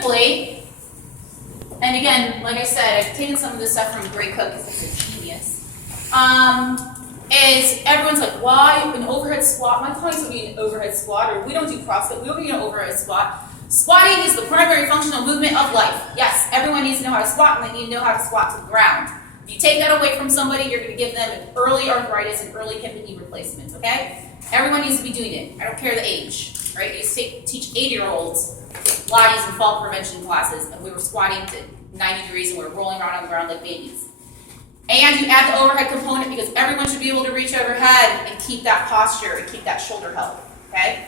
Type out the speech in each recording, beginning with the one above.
typically, and again, like I said, I've taken some of this stuff from Gray Cook because it's a genius, is everyone's like, why an overhead squat? My clients don't need an overhead squat, or we don't do CrossFit, we don't need an overhead squat. Squatting is the primary functional movement of life. Yes, everyone needs to know how to squat, and they need to know how to squat to the ground. If you take that away from somebody, you're going to give them an early arthritis and early hip and knee replacements, okay? Everyone needs to be doing it. I don't care the age, right? You used to teach 80-year-olds Pilates and fall prevention classes, and we were squatting to 90 degrees, and we were rolling around on the ground like babies. And you add the overhead component because everyone should be able to reach overhead and keep that posture and keep that shoulder health, okay?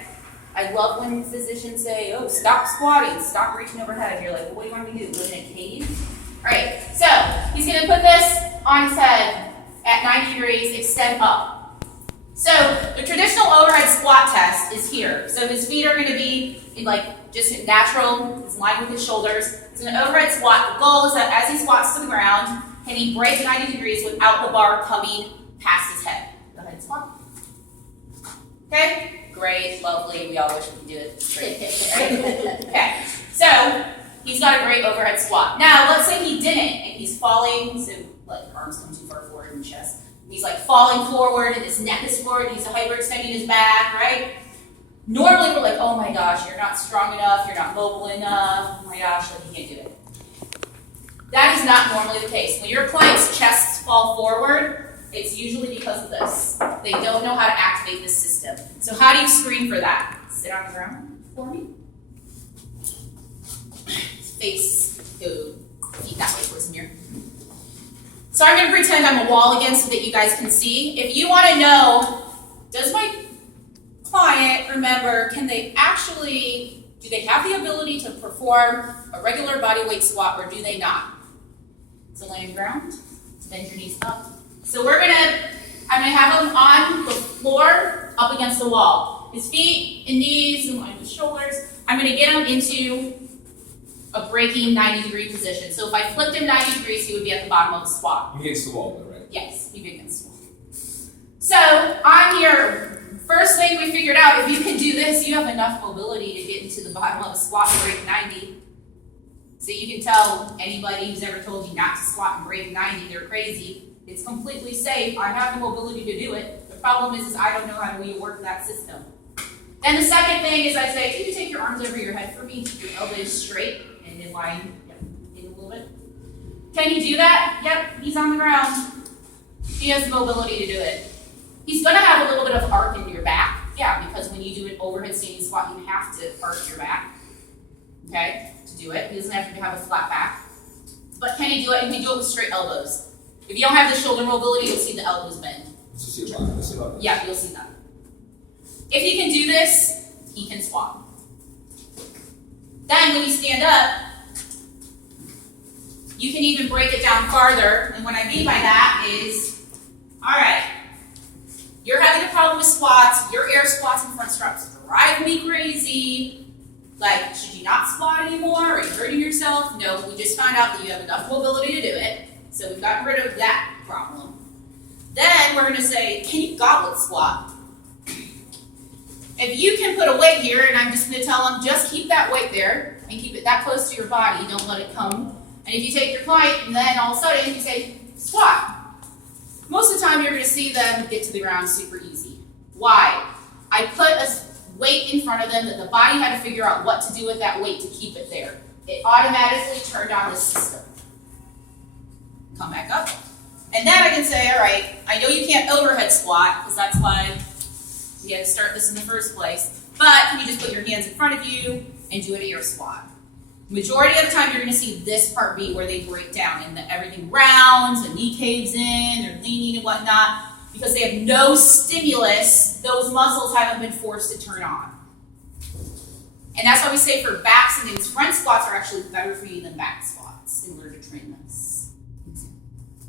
I love when physicians say, oh, stop squatting, stop reaching overhead. You're like, well, what do you want me to do, live in a cave? All right, so he's going to put this on his head at 90 degrees, extend up. So the traditional overhead squat test is here. So his feet are going to be in like just natural, it's in line with his shoulders. It's an overhead squat. The goal is that as he squats to the ground, can he break 90 degrees without the bar coming past his head? Go ahead and squat. Okay, great, lovely. We all wish we could do it. Great. Okay, so he's got a great overhead squat. Now, let's say he didn't, and he's falling, so like arms come too far forward in the chest. He's like falling forward, and his neck is forward, and he's hyperextending his back, right? Normally, we're like, oh my gosh, you're not strong enough, you're not mobile enough, oh my gosh, like you can't do it. That is not normally the case. When your client's chests fall forward, it's usually because of this. They don't know how to activate this system. So how do you screen for that? Sit on the ground for me. Face, go, feet that way towards the mirror. So I'm going to pretend I'm a wall again so that you guys can see. If you want to know, does my client remember, do they have the ability to perform a regular body weight squat or do they not? So lay on the ground, bend your knees up. So I'm going to have him on the floor up against the wall. His feet and knees in line with shoulders. I'm going to get him into a breaking 90-degree position. So if I flipped him 90 degrees, he would be at the bottom of the squat. Against the wall, though, right? Yes, he'd be against the wall. So I'm here. First thing we figured out, if you can do this, you have enough mobility to get into the bottom of the squat and break 90. So you can tell anybody who's ever told you not to squat and break 90, they're crazy. It's completely safe. I have the mobility to do it. The problem is I don't know how to work that system. Then the second thing is I say, can you take your arms over your head for me? Your elbows straight and in line. Yep, in a little bit. Can you do that? Yep, he's on the ground. He has the mobility to do it. He's going to have a little bit of arc in your back. Yeah, because when you do an overhead standing squat, you have to arc your back. Okay, to do it. He doesn't have to have a flat back. But can he do it? And he can do it with straight elbows. If you don't have the shoulder mobility, you'll see the elbows bend. Yeah, you'll see that. If he can do this, he can squat. Then when you stand up, you can even break it down farther. And what I mean by that is, all right, you're having a problem with squats. Your air squats and front squats drive me crazy. Like, should you not squat anymore? Are you hurting yourself? No, we just found out that you have enough mobility to do it. So we've gotten rid of that problem. Then we're going to say, can you goblet squat? If you can put a weight here, and I'm just going to tell them, just keep that weight there and keep it that close to your body. Don't let it come. And if you take your client and then all of a sudden you say, squat. Most of the time you're going to see them get to the ground super easy. Why? I put a weight in front of them that the body had to figure out what to do with that weight to keep it there. It automatically turned on the system. Come back up. And then I can say, all right, I know you can't overhead squat, because that's why we had to start this in the first place, but can you just put your hands in front of you and do an air squat? Majority of the time, you're going to see this part B where they break down and everything rounds, the knee caves in, they're leaning and whatnot, because they have no stimulus, those muscles haven't been forced to turn on. And that's why we say for backs and things, front squats are actually better for you than back squats in order to train this.